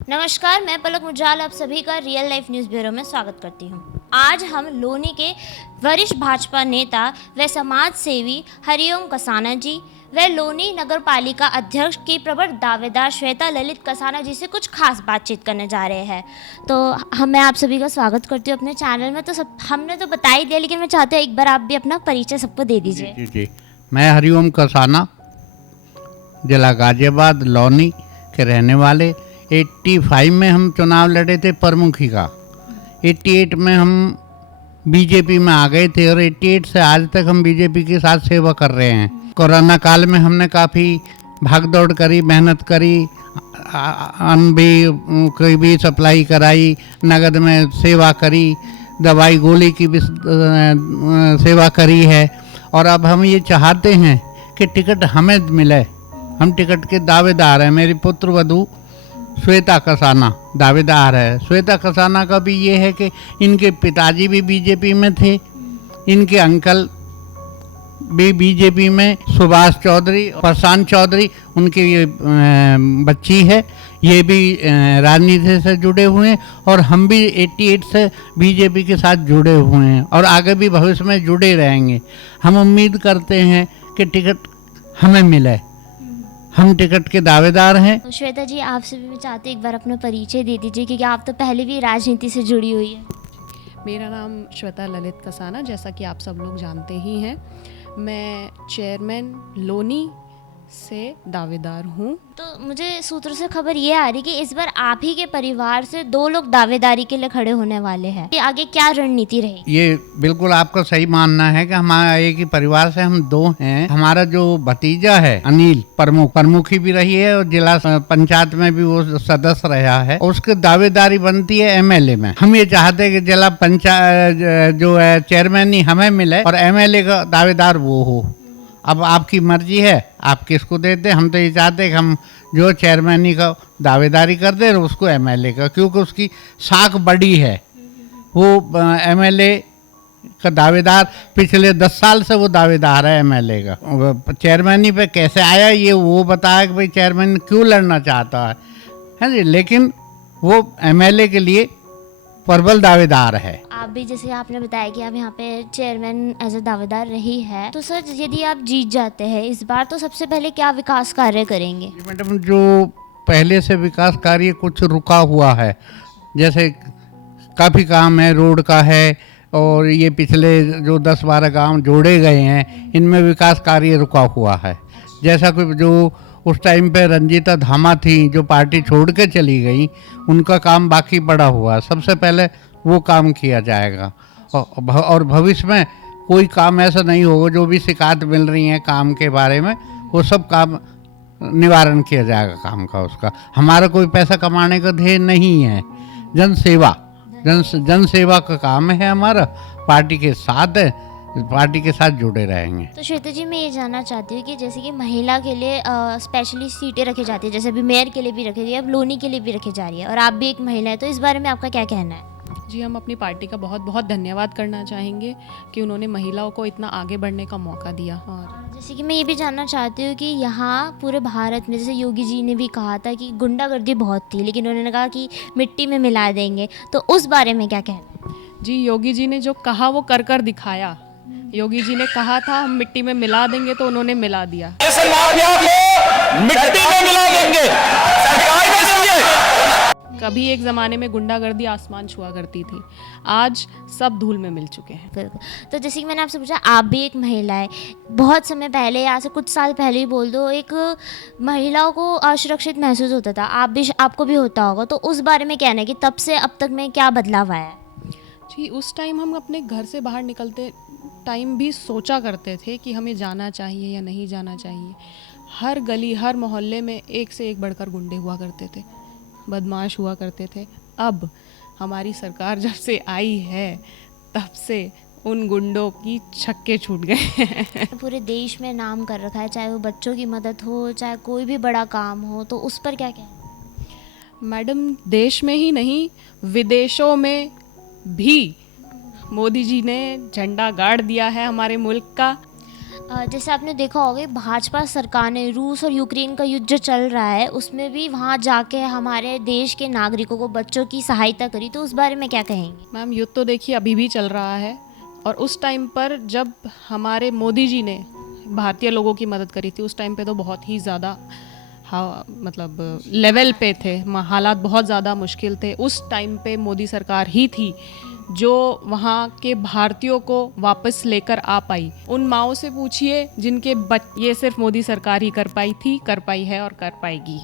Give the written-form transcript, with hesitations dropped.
नमस्कार, मैं पलक मुजाल आप सभी का रियल लाइफ न्यूज़ ब्यूरो में स्वागत करती हूँ। आज हम लोनी के वरिष्ठ भाजपा नेता व समाज सेवी हरिओम कसाना जी व लोनी नगर पालिका अध्यक्ष की प्रबल दावेदार श्वेता ललित कसाना जी से कुछ खास बातचीत करने जा रहे हैं। तो मैं आप सभी का स्वागत करती हूँ अपने चैनल में। तो सब हमने तो बता ही दिया, लेकिन मैं चाहती हूँ एक बार आप भी अपना परिचय सबको दे दीजिए। जी, मैं हरिओम कसाना, जिला गाजियाबाद लोनी के रहने वाले। 85 में हम चुनाव लड़े थे प्रमुखी का। 88 में हम बीजेपी में आ गए थे और 88 से आज तक हम बीजेपी के साथ सेवा कर रहे हैं। कोरोना काल में हमने काफ़ी भागदौड़ करी, मेहनत करी, अन्न की भी सप्लाई कराई, नगद में सेवा करी, दवाई गोली की भी सेवा करी है। और अब हम ये चाहते हैं कि टिकट हमें मिले। हम टिकट के दावेदार हैं। मेरी पुत्र वधू श्वेता कसाना दावेदार है। श्वेता कसाना का भी ये है कि इनके पिताजी भी बीजेपी में थे, इनके अंकल भी बीजेपी में, सुभाष चौधरी, प्रशांत चौधरी, उनकी ये बच्ची है, ये भी राजनीति से जुड़े हुए हैं। और हम भी 88 से बीजेपी के साथ जुड़े हुए हैं और आगे भी भविष्य में जुड़े रहेंगे। हम उम्मीद करते हैं कि टिकट हमें मिले। हम टिकट के दावेदार हैं। तो श्वेता जी, आपसे भी मैं चाहती एक बार अपना परिचय दे दीजिए, क्योंकि आप तो पहले भी राजनीति से जुड़ी हुई है। मेरा नाम श्वेता ललित कसाना, जैसा कि आप सब लोग जानते ही हैं। मैं चेयरमैन लोनी से दावेदार हूँ। तो मुझे सूत्रों से खबर ये आ रही कि इस बार आप ही के परिवार से 2 लोग दावेदारी के लिए खड़े होने वाले हैं। ये आगे क्या रणनीति रहेगी? ये बिल्कुल आपका सही मानना है कि हमारा एक ही परिवार से हम 2 हैं। हमारा जो भतीजा है अनिल, प्रमुखी भी रही है और जिला पंचायत में भी वो सदस्य रहा है, उसकी दावेदारी बनती है एमएलए में। हम ये चाहते हैं कि जिला पंचायत जो है चेयरमैन ही हमें मिले और एमएलए का दावेदार वो हो। अब आपकी मर्जी है, आप किसको देते। हम तो ये चाहते हैं कि हम जो चेयरमैनी का दावेदारी कर दें उसको एमएलए का, क्योंकि उसकी साख बड़ी है। वो एमएलए का दावेदार पिछले 10 साल से वो दावेदार है एमएलए का। चेयरमैनी पे कैसे आया ये वो बताया कि भाई चेयरमैन क्यों लड़ना चाहता है जी, लेकिन वो एमएलए के लिए प्रबल दावेदार है। आप भी जैसे आपने बताया कि आप यहाँ पे चेयरमैन एज ए दावेदार रही है, तो सर यदि आप जीत जाते हैं इस बार, तो सबसे पहले क्या विकास कार्य करेंगे? मैडम, जो पहले से विकास कार्य कुछ रुका हुआ है, जैसे काफ़ी काम है, रोड का है, और ये पिछले जो 10-12 गांव जोड़े गए हैं इनमें विकास कार्य रुका हुआ है। जैसा कि जो उस टाइम पे रंजीता धामा थी जो पार्टी छोड़ के चली गई, उनका काम बाकी पड़ा हुआ। सबसे पहले वो काम किया जाएगा और भविष्य में कोई काम ऐसा नहीं होगा। जो भी शिकायत मिल रही है काम के बारे में, वो सब काम निवारण किया जाएगा काम का। उसका हमारा कोई पैसा कमाने का ध्येय नहीं है। जन सेवा का काम है हमारा। पार्टी के साथ जुड़े रहेंगे। तो श्वेता जी, मैं ये जानना चाहती हूँ कि जैसे कि महिला के लिए स्पेशली सीटें रखी जाती है, जैसे अभी मेयर के लिए भी रखी गई है, अब लोनी के लिए भी रखी जा रही है, और आप भी एक महिला है, तो इस बारे में आपका क्या कहना है? जी, हम अपनी पार्टी का बहुत बहुत धन्यवाद करना चाहेंगे कि उन्होंने महिलाओं को इतना आगे बढ़ने का मौका दिया। और जैसे कि मैं ये भी जानना चाहती हूँ कि यहाँ पूरे भारत में, जैसे योगी जी ने भी कहा था कि गुंडागर्दी बहुत थी, लेकिन उन्होंने कहा कि मिट्टी में मिला देंगे, तो उस बारे में क्या कहना है? जी, योगी जी ने जो कहा वो कर दिखाया। योगी जी ने कहा था हम मिट्टी में मिला देंगे, तो उन्होंने मिला दिया। मिट्टी में मिला देंगे। कभी एक ज़माने में गुंडागर्दी आसमान छुआ करती थी, आज सब धूल में मिल चुके हैं। बिल्कुल। तो जैसे कि मैंने आपसे पूछा, आप भी एक महिला है। बहुत समय पहले, यहाँ से कुछ साल पहले ही बोल दो, एक महिलाओं को असुरक्षित महसूस होता था। आपको भी होता होगा, तो उस बारे में कहना है कि तब से अब तक में क्या बदलाव आया है? जी, उस टाइम हम अपने घर से बाहर निकलते टाइम भी सोचा करते थे कि हमें जाना चाहिए या नहीं जाना चाहिए। हर गली, हर मोहल्ले में एक से एक बढ़कर गुंडे हुआ करते थे, बदमाश हुआ करते थे। अब हमारी सरकार जब से आई है, तब से उन गुंडों की छक्के छूट गए हैं। पूरे देश में नाम कर रखा है, चाहे वो बच्चों की मदद हो, चाहे कोई भी बड़ा काम हो, तो उस पर क्या कहना है? मैडम, देश में ही नहीं, विदेशों में भी मोदी जी ने झंडा गाड़ दिया है हमारे मुल्क का। जैसे आपने देखा होगा भाजपा सरकार ने रूस और यूक्रेन का युद्ध जो चल रहा है उसमें भी वहाँ जाके हमारे देश के नागरिकों को, बच्चों की सहायता करी, तो उस बारे में क्या कहेंगे? मैम युद्ध तो देखिए अभी भी चल रहा है, और उस टाइम पर जब हमारे मोदी जी ने भारतीय लोगों की मदद करी थी उस टाइम पे तो बहुत ही ज़्यादा मतलब लेवल पे थे, हालात बहुत ज़्यादा मुश्किल थे। उस टाइम पे मोदी सरकार ही थी जो वहाँ के भारतीयों को वापस लेकर आ पाई। उन माँओं से पूछिए जिनके ये सिर्फ मोदी सरकार ही कर पाई थी, कर पाई है और कर पाएगी।